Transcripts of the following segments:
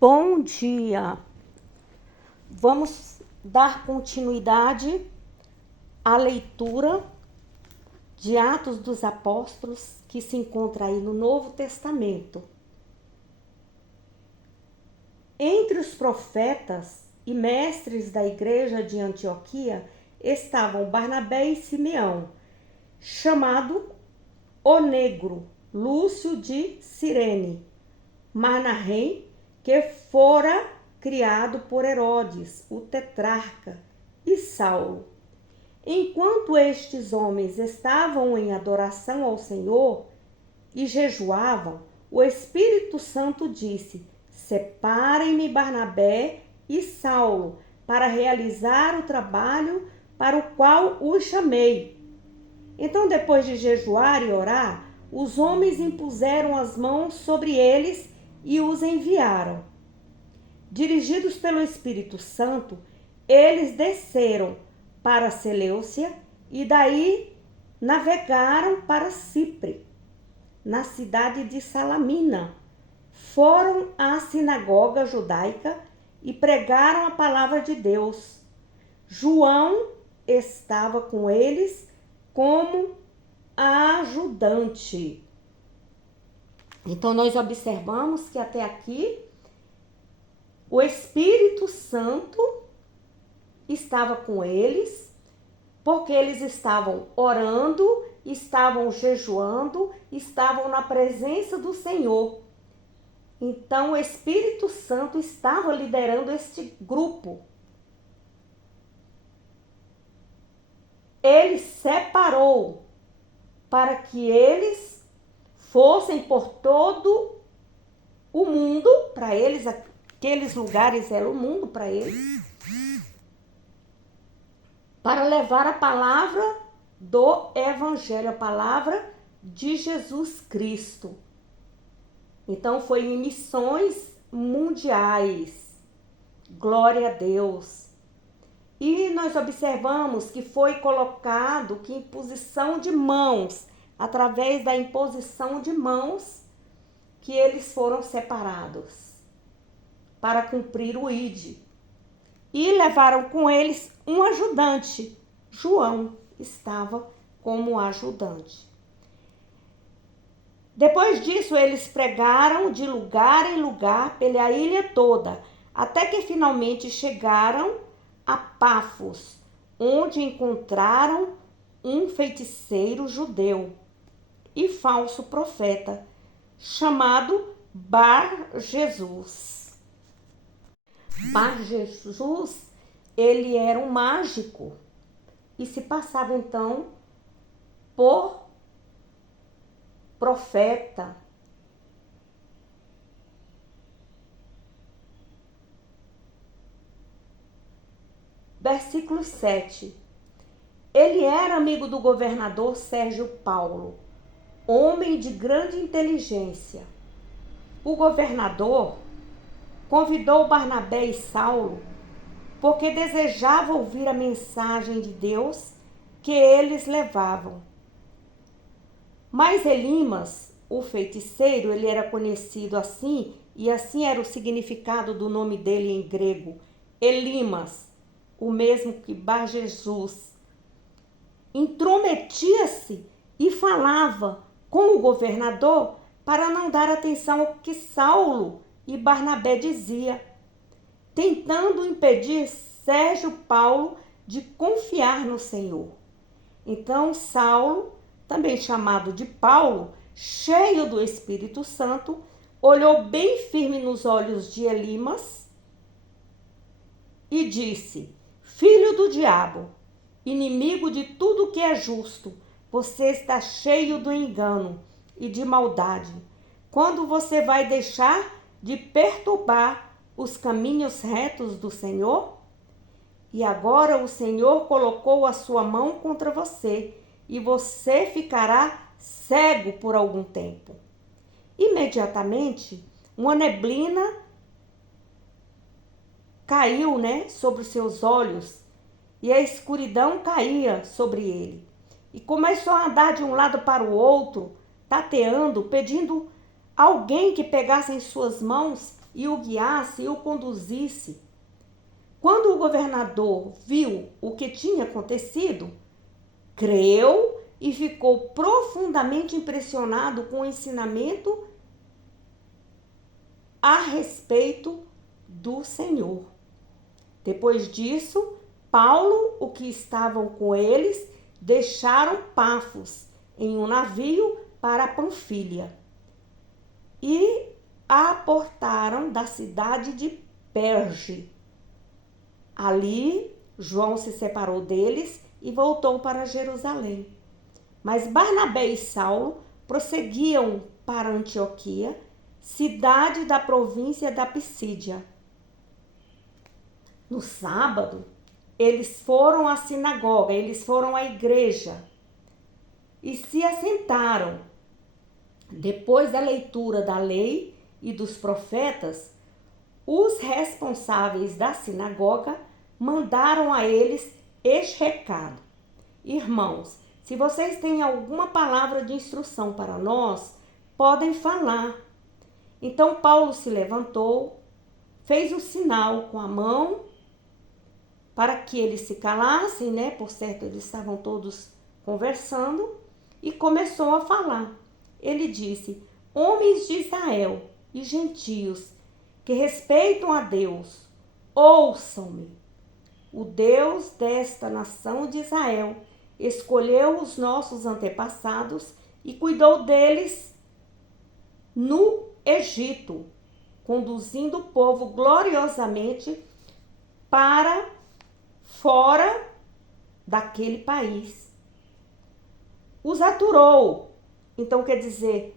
Bom dia! Vamos dar continuidade à leitura de Atos dos Apóstolos, que se encontra aí no Novo Testamento. Entre os profetas e mestres da igreja de Antioquia estavam Barnabé e Simeão, chamado o Negro, Lúcio de Cirene, Manahem, que fora criado por Herodes, o tetrarca, e Saulo. Enquanto estes homens estavam em adoração ao Senhor e jejuavam, o Espírito Santo disse: separem-me Barnabé e Saulo para realizar o trabalho para o qual os chamei. Então, depois de jejuar e orar, os homens impuseram as mãos sobre eles e os enviaram. Dirigidos pelo Espírito Santo, eles desceram para Seleucia e daí navegaram para Cipre, na cidade de Salamina. Foram à sinagoga judaica e pregaram a palavra de Deus. João estava com eles como ajudante. Então, nós observamos que até aqui o Espírito Santo estava com eles, porque eles estavam orando, estavam jejuando, estavam na presença do Senhor. Então, o Espírito Santo estava liderando este grupo. Ele separou para que eles fossem por todo o mundo, para eles, aqueles lugares eram o mundo para eles, para levar a palavra do Evangelho, a palavra de Jesus Cristo. Então, foi em missões mundiais. Glória a Deus. E nós observamos que foi colocado que imposição de mãos, através da imposição de mãos, que eles foram separados para cumprir o ID. E levaram com eles um ajudante. João estava como ajudante. Depois disso, eles pregaram de lugar em lugar pela ilha toda, até que finalmente chegaram a Pafos, onde encontraram um feiticeiro judeu e falso profeta, chamado Bar-Jesus. Bar-Jesus, ele era um mágico e se passava então por profeta. Versículo 7. Ele era amigo do governador Sérgio Paulo, homem de grande inteligência. O governador convidou Barnabé e Saulo porque desejava ouvir a mensagem de Deus que eles levavam. Mas Elimas, o feiticeiro, ele era conhecido assim, e assim era o significado do nome dele em grego, Elimas, o mesmo que Bar-Jesus, intrometia-se e falava com o governador para não dar atenção ao que Saulo e Barnabé diziam, tentando impedir Sérgio Paulo de confiar no Senhor. Então Saulo, também chamado de Paulo, cheio do Espírito Santo, olhou bem firme nos olhos de Elimas e disse: filho do diabo, inimigo de tudo que é justo, você está cheio do engano e de maldade. Quando você vai deixar de perturbar os caminhos retos do Senhor? E agora o Senhor colocou a sua mão contra você e você ficará cego por algum tempo. Imediatamente, uma neblina caiu, sobre os seus olhos e a escuridão caía sobre ele. E começou a andar de um lado para o outro, tateando, pedindo alguém que pegasse em suas mãos e o guiasse e o conduzisse. Quando o governador viu o que tinha acontecido, creu e ficou profundamente impressionado com o ensinamento a respeito do Senhor. Depois disso, Paulo, o que estavam com eles, deixaram Pafos em um navio para Panfilha e aportaram da cidade de Perge. Ali, João se separou deles e voltou para Jerusalém. Mas Barnabé e Saulo prosseguiam para Antioquia, cidade da província da Pisídia. No sábado, eles foram à sinagoga, eles foram à igreja e se assentaram. Depois da leitura da lei e dos profetas, os responsáveis da sinagoga mandaram a eles este recado: irmãos, se vocês têm alguma palavra de instrução para nós, podem falar. Então Paulo se levantou, fez o sinal com a mão para que eles se calassem, né? Por certo, eles estavam todos conversando, e começou a falar. Ele disse: homens de Israel e gentios que respeitam a Deus, ouçam-me. O Deus desta nação de Israel escolheu os nossos antepassados e cuidou deles no Egito, conduzindo o povo gloriosamente para fora daquele país. Os aturou. Então, quer dizer,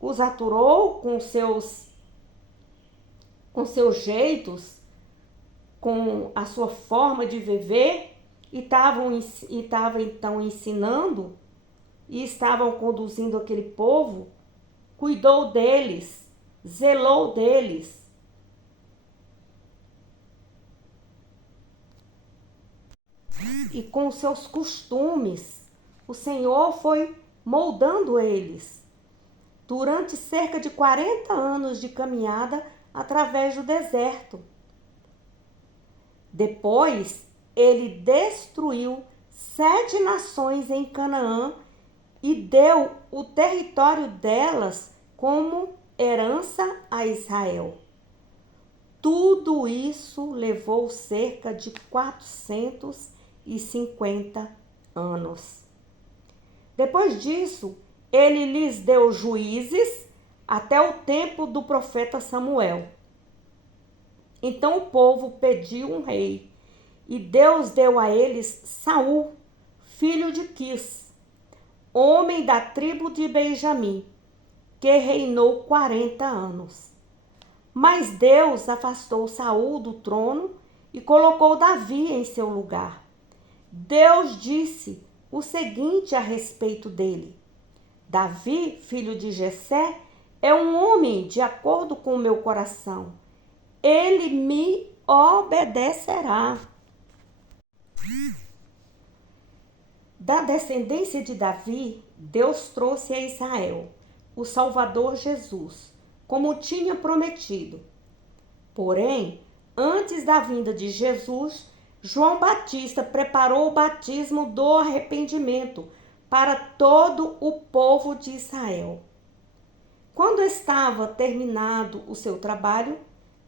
os aturou com seus jeitos, com a sua forma de viver, e estava então ensinando e estavam conduzindo aquele povo, cuidou deles, zelou deles. E com seus costumes, o Senhor foi moldando eles durante cerca de 40 anos de caminhada através do deserto. Depois, ele destruiu 7 nações em Canaã e deu o território delas como herança a Israel. Tudo isso levou cerca de 450 anos. Depois disso, ele lhes deu juízes até o tempo do profeta Samuel. Então o povo pediu um rei, e Deus deu a eles Saul, filho de Quis, homem da tribo de Benjamim, que reinou 40 anos. Mas Deus afastou Saul do trono e colocou Davi em seu lugar. Deus disse o seguinte a respeito dele: Davi, filho de Jessé, é um homem de acordo com o meu coração. Ele me obedecerá. Da descendência de Davi, Deus trouxe a Israel o Salvador Jesus, como tinha prometido. Porém, antes da vinda de Jesus, João Batista preparou o batismo do arrependimento para todo o povo de Israel. Quando estava terminado o seu trabalho,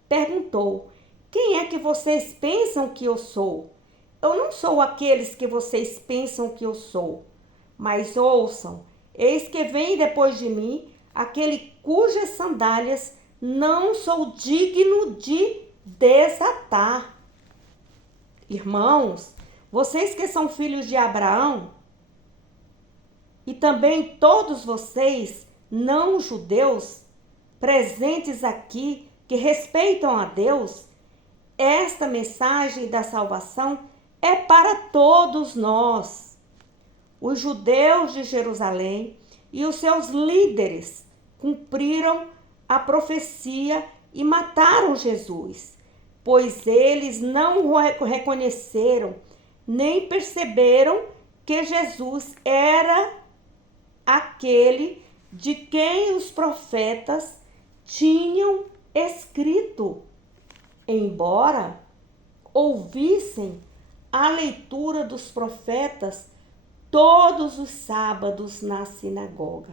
perguntou: quem é que vocês pensam que eu sou? Eu não sou aqueles que vocês pensam que eu sou. Mas ouçam, eis que vem depois de mim aquele cujas sandálias não sou digno de desatar. Irmãos, vocês que são filhos de Abraão, e também todos vocês, não judeus, presentes aqui, que respeitam a Deus, esta mensagem da salvação é para todos nós. Os judeus de Jerusalém e os seus líderes cumpriram a profecia e mataram Jesus, pois eles não o reconheceram, nem perceberam que Jesus era aquele de quem os profetas tinham escrito, embora ouvissem a leitura dos profetas todos os sábados na sinagoga.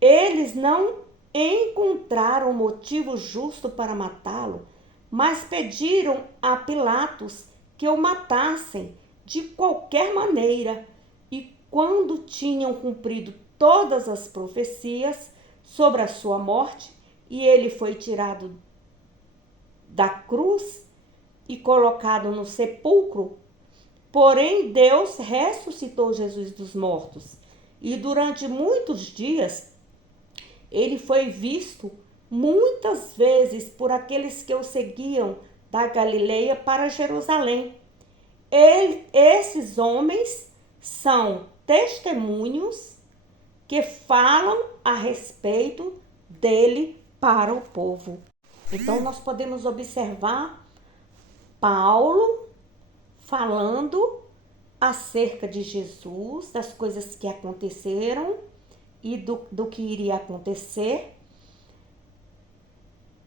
Eles não encontraram motivo justo para matá-lo, mas pediram a Pilatos que o matassem de qualquer maneira. E quando tinham cumprido todas as profecias sobre a sua morte, e ele foi tirado da cruz e colocado no sepulcro, porém Deus ressuscitou Jesus dos mortos. E durante muitos dias ele foi visto muitas vezes por aqueles que o seguiam da Galileia para Jerusalém. Esses homens são testemunhos que falam a respeito dele para o povo. Então nós podemos observar Paulo falando acerca de Jesus, das coisas que aconteceram e do que iria acontecer.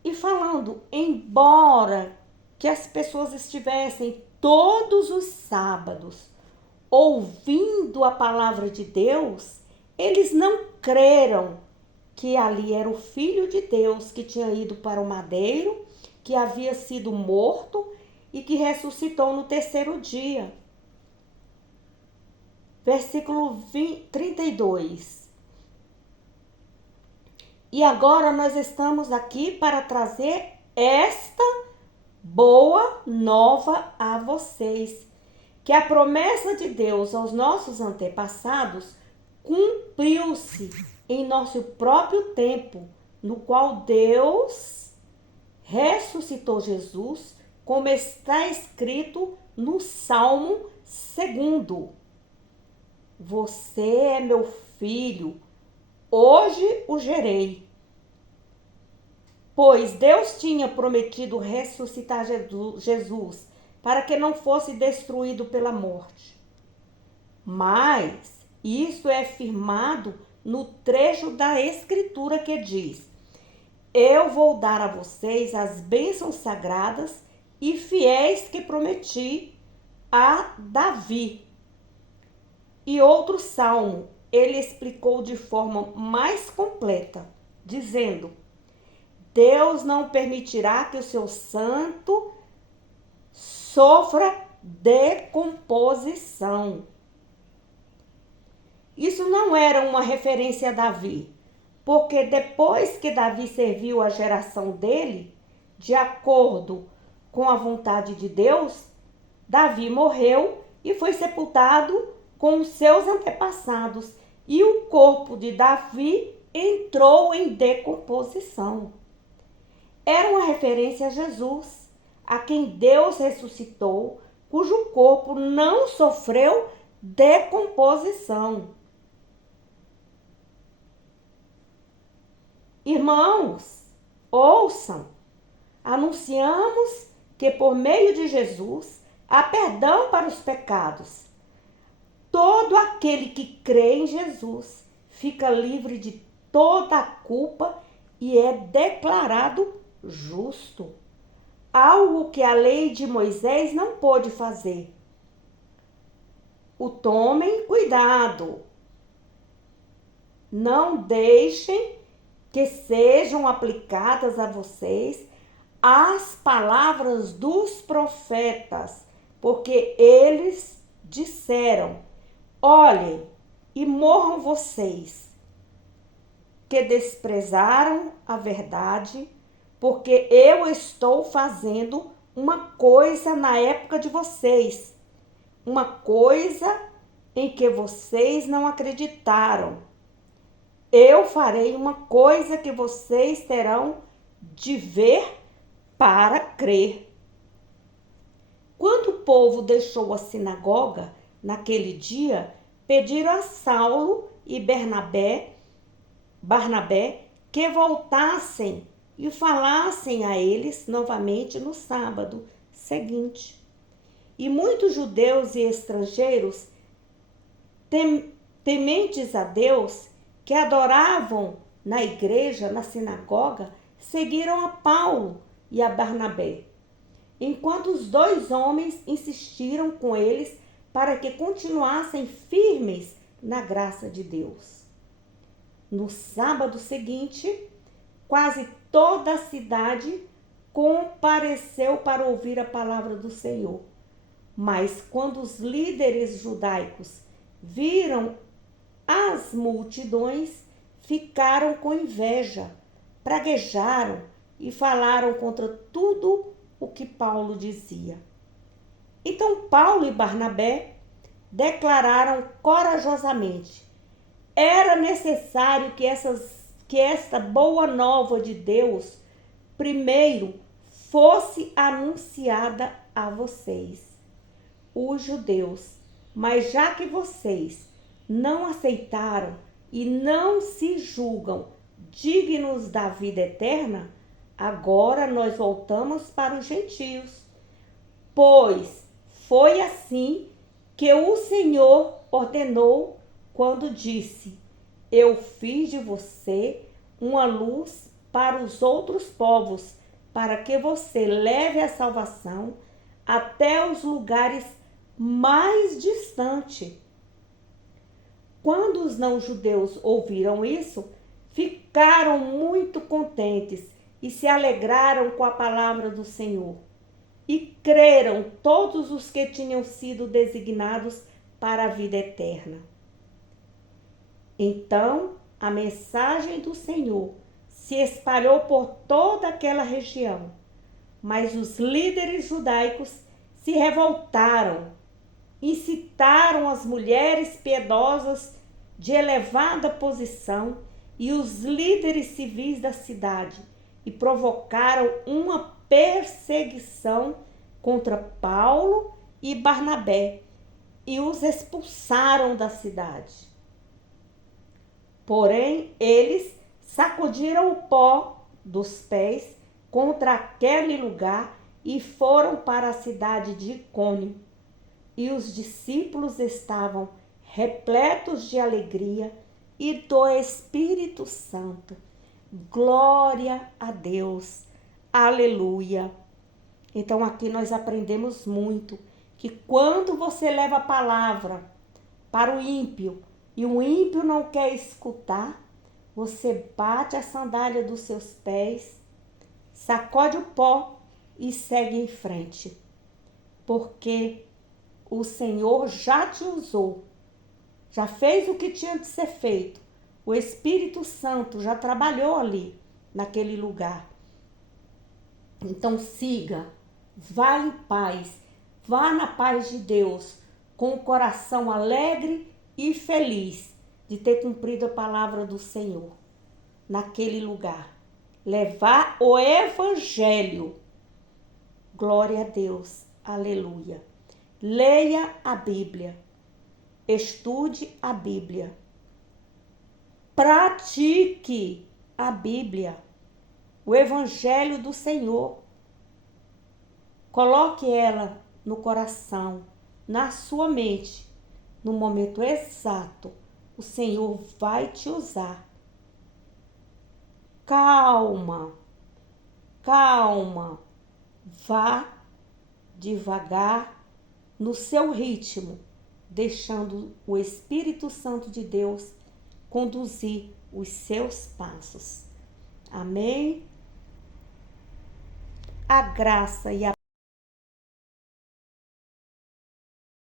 E falando, embora que as pessoas estivessem todos os sábados ouvindo a palavra de Deus, eles não creram que ali era o Filho de Deus que tinha ido para o madeiro, que havia sido morto e que ressuscitou no terceiro dia. Versículo 32. E agora nós estamos aqui para trazer esta boa nova a vocês, que a promessa de Deus aos nossos antepassados cumpriu-se em nosso próprio tempo, no qual Deus ressuscitou Jesus, como está escrito no Salmo 2. Você é meu filho, hoje o gerei. Pois Deus tinha prometido ressuscitar Jesus para que não fosse destruído pela morte. Mas isso é firmado no trecho da Escritura que diz: eu vou dar a vocês as bênçãos sagradas e fiéis que prometi a Davi. E outro salmo, ele explicou de forma mais completa, dizendo: Deus não permitirá que o seu santo sofra decomposição. Isso não era uma referência a Davi, porque depois que Davi serviu a geração dele, de acordo com a vontade de Deus, Davi morreu e foi sepultado com os seus antepassados, e o corpo de Davi entrou em decomposição. Era uma referência a Jesus, a quem Deus ressuscitou, cujo corpo não sofreu decomposição. Irmãos, ouçam, anunciamos que por meio de Jesus há perdão para os pecados. Todo aquele que crê em Jesus fica livre de toda a culpa e é declarado justo. Algo que a lei de Moisés não pôde fazer. Tomem cuidado. Não deixem que sejam aplicadas a vocês as palavras dos profetas, porque eles disseram: olhem e morram vocês, que desprezaram a verdade, porque eu estou fazendo uma coisa na época de vocês, uma coisa em que vocês não acreditaram. Eu farei uma coisa que vocês terão de ver para crer. Quando o povo deixou a sinagoga naquele dia, pediram a Saulo e Barnabé que voltassem e falassem a eles novamente no sábado seguinte. E muitos judeus e estrangeiros, tementes a Deus, que adoravam na igreja, na sinagoga, seguiram a Paulo e a Barnabé, enquanto os dois homens insistiram com eles para que continuassem firmes na graça de Deus. No sábado seguinte, quase toda a cidade compareceu para ouvir a palavra do Senhor. Mas quando os líderes judaicos viram as multidões, ficaram com inveja, praguejaram e falaram contra tudo o que Paulo dizia. Então Paulo e Barnabé declararam corajosamente: era necessário que esta boa nova de Deus primeiro fosse anunciada a vocês, os judeus, mas já que vocês não aceitaram e não se julgam dignos da vida eterna, agora nós voltamos para os gentios, pois foi assim que o Senhor ordenou quando disse: eu fiz de você uma luz para os outros povos, para que você leve a salvação até os lugares mais distantes. Quando os não-judeus ouviram isso, ficaram muito contentes e se alegraram com a palavra do Senhor. E creram todos os que tinham sido designados para a vida eterna. Então, a mensagem do Senhor se espalhou por toda aquela região, mas os líderes judaicos se revoltaram, incitaram as mulheres piedosas de elevada posição e os líderes civis da cidade e provocaram uma perseguição contra Paulo e Barnabé e os expulsaram da cidade. Porém, eles sacudiram o pó dos pés contra aquele lugar e foram para a cidade de Icônio. E os discípulos estavam repletos de alegria e do Espírito Santo. Glória a Deus. Aleluia. Então aqui nós aprendemos muito que quando você leva a palavra para o ímpio e o ímpio não quer escutar, você bate a sandália dos seus pés, sacode o pó e segue em frente. Porque o Senhor já te usou, já fez o que tinha de ser feito. O Espírito Santo já trabalhou ali, naquele lugar. Então siga, vá em paz, vá na paz de Deus, com o coração alegre e feliz de ter cumprido a palavra do Senhor naquele lugar. Levar o Evangelho. Glória a Deus, aleluia. Leia a Bíblia, estude a Bíblia, pratique a Bíblia, o Evangelho do Senhor. Coloque ela no coração, na sua mente. No momento exato, o Senhor vai te usar. Calma, calma, vá devagar no seu ritmo, deixando o Espírito Santo de Deus conduzir os seus passos. Amém? A graça e a